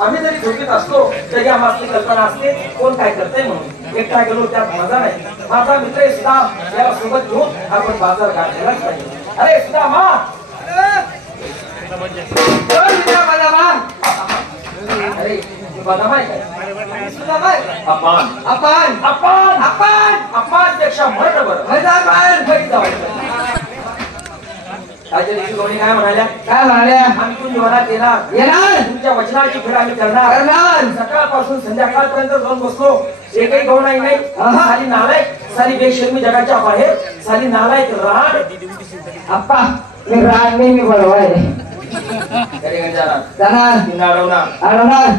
आम्ही जरी झोपेत असतो तरी आम्हाला कल्पना असते कोण काय करतंय म्हणून. एकटा गेलो त्यात मजा नाही. माझा मित्र सुदाम याला सोबत घेऊन आपण बाजार गाठायलाच पाहिजे. अरे सुदामा, अरे बदाम आहे काय? सुदाम आहे. अपान अपान अपान अपान अपान पेक्षा म्हटलं बरं हजार बाहेर घरी जाऊ. काय म्हणाल्या? काय म्हणाल्या? आम्ही तुझ्या जीवनात येणार तुमच्या वचनाची फेड आम्ही करणार. सकाळपासून संध्याकाळपर्यंत जाऊन बसलो, एकही गहू नाही. साली नालायक, साली बेशर्मी जगाच्या बाहेर, साली नालायक राड. अप्पा मी राड नाही, मी बळवाय जाणार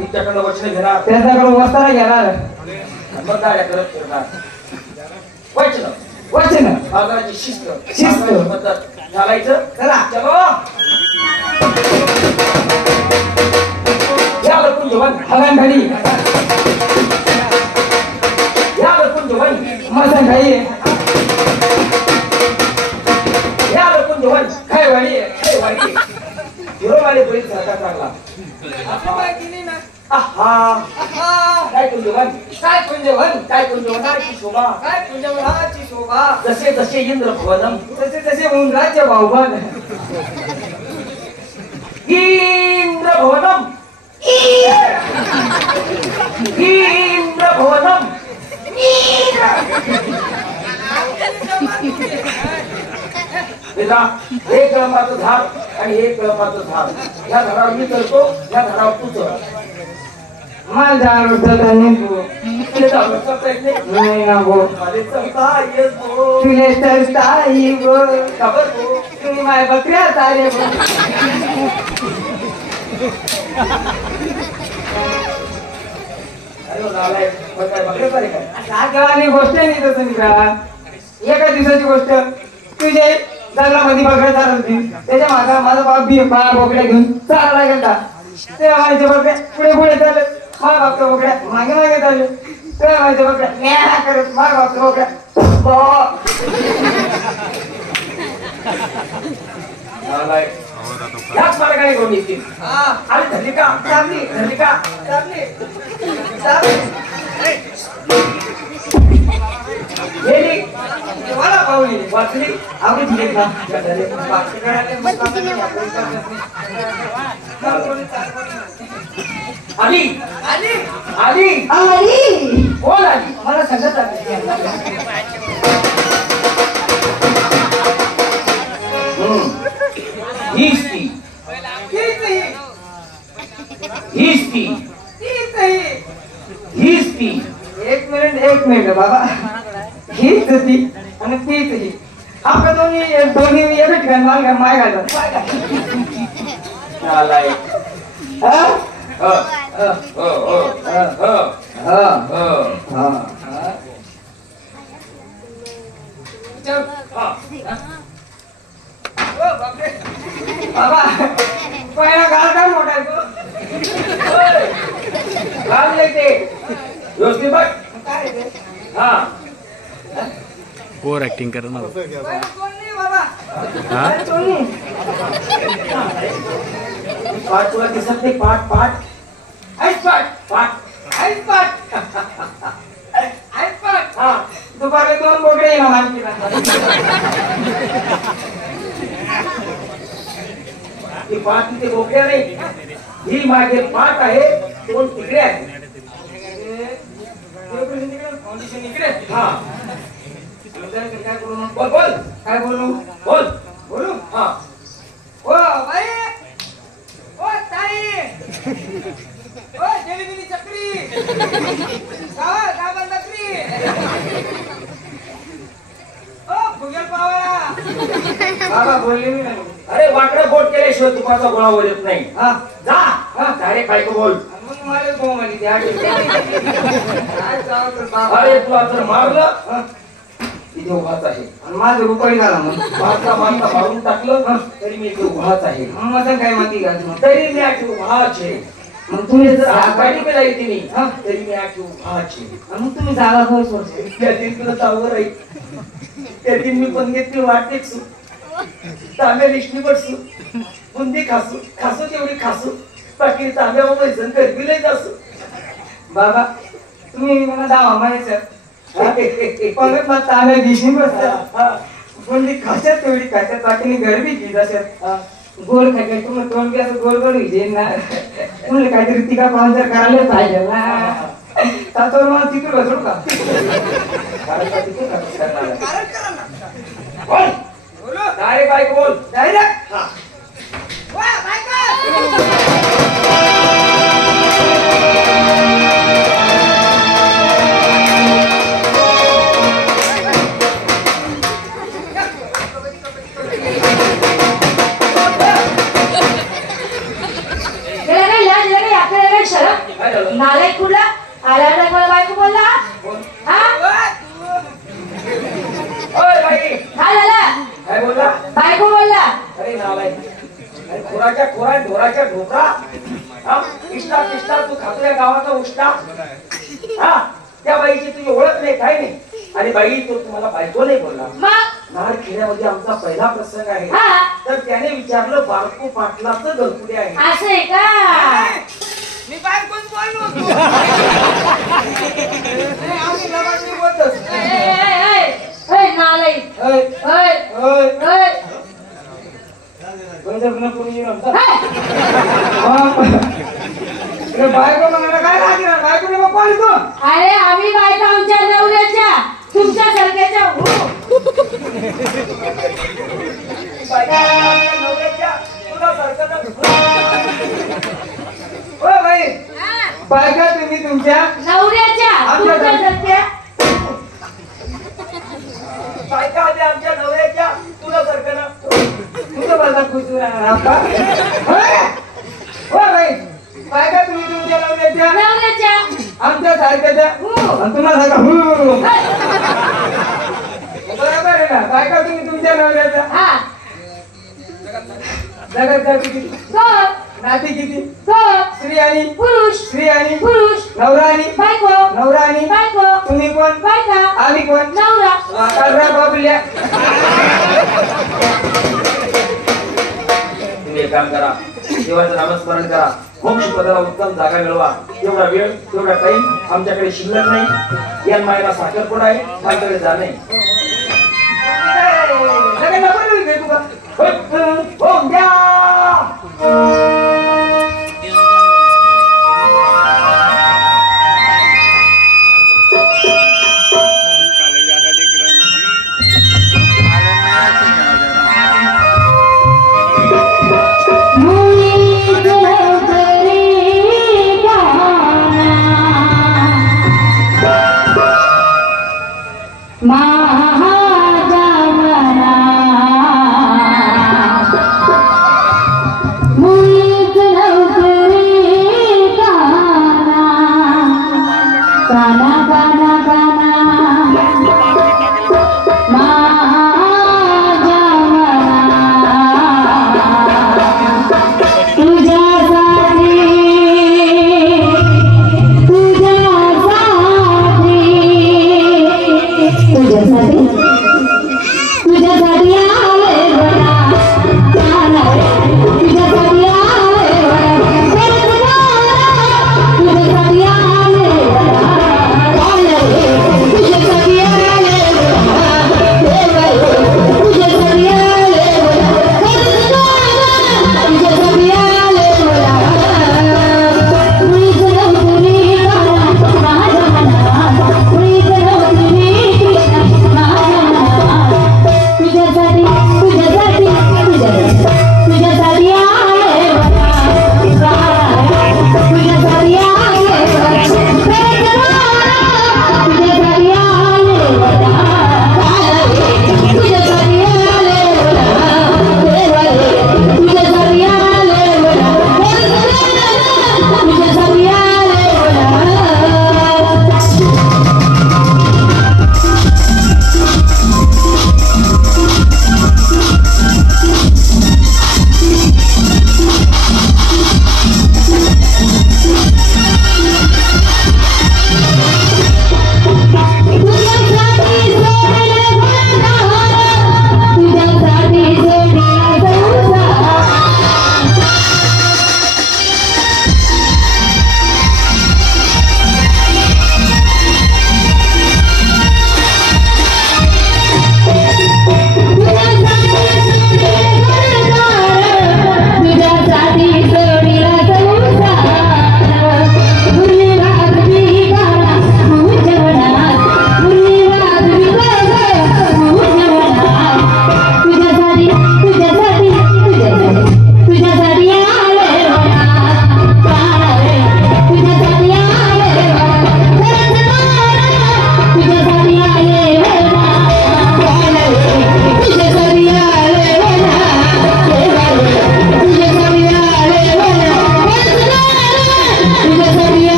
तिच्याकडे वचन घेणार, त्याच्याकडे वस्ताना घेणार, मग काय करत फिरणार. वचन वचन बाजाराची शिस्त पद्धत चालायचं. चला चलो या लपून जेवण हवन घडी, या लपून जेवण मसन घडी, या लपून जेवण काय वाडी हिरोवाले बैल सारखा चांगला. काय कुंजवन, काय कुंजवन, काय कुंजवनाची शोभा, काय कुंजवनाची शोभा, जसे जसे इंद्र भुवनम, तसे तसे उंदराचे भाऊबंद. इंद्र भुवनम, इंद्र भुवनम. एक कळंबाचं झाड आणि एक कळंबाचं झाड, या झाडावर मी चढतो, या झाडावर तू चढ. मला झाड उठत नाही तू नाही ना गो, तुले चढता येई गो, खबर तू तुम्ही माय बकऱ्या चाले गो. गावाने गोष्ट नाही तसं का, एका दिवसाची गोष्ट. तुझे जंगलामध्ये बकऱ्या चालत होती, त्याच्या मागा माझा बाप बोकड्या घेऊन चालला गेला. तेव्हा माझ्या बकऱ्या पुढे पुढे चालत, माझा बापच्या बोकड्या मागे मागे चालले. तेव्हा माझ्या बकऱ्या म्या करत, माझ्या बापच्या बोकड्या याच मार्गाने घेऊन येतील. आणि धरली का चालली, धरली का चालली, गेली मला पावली वाचली आवडी दिली का. आली आली आली आली, कोण आली मला सांगत हीच ती, हीच ती, हीच ती. एक मिनिट बाबा, हीच ती आणि तीच ही. आपण दोन्ही एकच ठिकाणी माय घालतात. बाबा पहिला गाल काय मोठा आहे तो, घाल नाही ते व्यवस्थित बघ. हा ओव्हर ऍक्टिंग करणार. पाठ तुला दिसत नाही. पाठ पाठ ऐस पाठ पाठ ऐस पाठ ऐस पाठ. हा दुपारी 2 बोकडे येणार आमची. ही पाठ तिथे बोकड्या नाही, ही मागे पाठ आहे, दोन तिकडे आहे. हा काय बोलू, बोल बोल काय बोलू, बोल बोलू. हा ओ बाई, ओ ताई, ओ जेलीबिली चक्री, गावात चक्री, ओ फुगेल पावळा. बाबा बोलले मी नाही. अरे वाकडं बोट केल्याशिवाय तुपाचा गोळा वर येत नाही. हा जा हा डायरेक्ट बायको बोल. मग मला बोंबली त्या अरे तुला जर मारलं इथे उभाच आहे, आणि माझं रुपये झाला मग मारता मारता मारून टाकलं तरी मी इथे उभाच आहे. मग काय माहिती का तरी मी आठी उभाच आहे. मग तुम्ही जर गाडी केला येते मी तरी मी आठी उभाच आहे. मग तुम्ही जागा होय सोडते त्यातील तुला चावर आहे, त्यातील मी पण घेतली वाटेच तांबे लिष्णी पडसू, बुंदी खासू, खासू तेवढी खासू, बाकी तांब्या बाबा संकर दिलेच असं बाबा तुम्ही मला दावा म्हणायचं परत मग तांब्या दिशी बसता पण ती खाच्यात तेवढी खाच्यात बाकी गरबी घेत असत गोड खायचे तुम्ही तोंड बी असं गोड गोड होईल ना तुम्ही काहीतरी तिका पाहुणचार करायला पाहिजे ना त्याच्यावर मला तिथून बसू का डायरेक्ट बाईक बोल डायरेक्ट नालायक कुठला आला मला बायको बोलला हा ओय बाई काय झालं काय बोलला बायको बोलला अरे नालायक अरे खोराच्या खोरा ढोराच्या ढोकळा हा इष्टा पिष्टा तू खातोय गावाचा उष्टा हा त्या बाईची तुझी ओळख नाही काय नाही आणि बाई तो तुम्हाला बायको नाही बोलला मग नार खेड्यामध्ये आमचा पहिला प्रसंग आहे हा तर त्याने विचारलं बारको पाटलाचं घरपुडे आहे असं आहे का मी बायकोच बोललो होतो आम्ही लबाडली बोलतोस नालायक ओय ओय ओय ओय बळजबरीनं कोणी येऊन आमचा बायको म्हणाला काय राहते बायकोने मग कोण तू अरे आम्ही बायका आमच्या नवऱ्याच्या तुमच्या सारख्याच्या ओ बाई बायका तुम्ही तुमच्या नवऱ्याच्या तुमच्या सारख्या बायका आल्या आमच्या नवऱ्याच्या तुला सारखं ना तुझं माझा खुश राहता ओ बाई बायका तुम्ही तुमच्या नवऱ्याच्या नवऱ्याच्या आमच्या सारख्याच्या आणि तुम्हाला सारखा बरोबर आहे ना बायका तुम्ही तुमच्या नवऱ्याच्या हा जगात जाती किती दोन नाती किती दोन स्त्री आणि पुरुष स्त्री आणि पुरुष नवरा आणि बायको नवरा आणि बायको तुम्ही कोण बायका आम्ही कोण नवरा वाकालरा बाबल्या तुम्ही एक काम करा देवाचं नामस्मरण करा मोक्ष पदाला उत्तम जागा मिळवा तेवढा वेळ तेवढा टाइम आमच्याकडे शिल्लक नाही या मायला साखरपुडा आहे माझ्याकडे जाणे लगे नको लिहून दे तुका हो द्या महागमना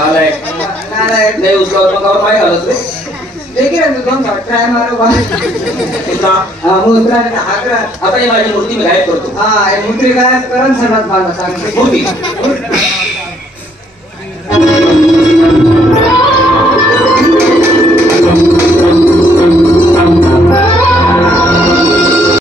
नालायक. नालायक. नाही उचलावत मग पाय घालत रे. देखील तू दोन ट्राय मारो बा. इथला. हा मुद्रा आग्रा. आता ही माझी मूर्ती मी गायब करतो. हा हे मुद्री काय करण सणात मला सांगते. मूर्ती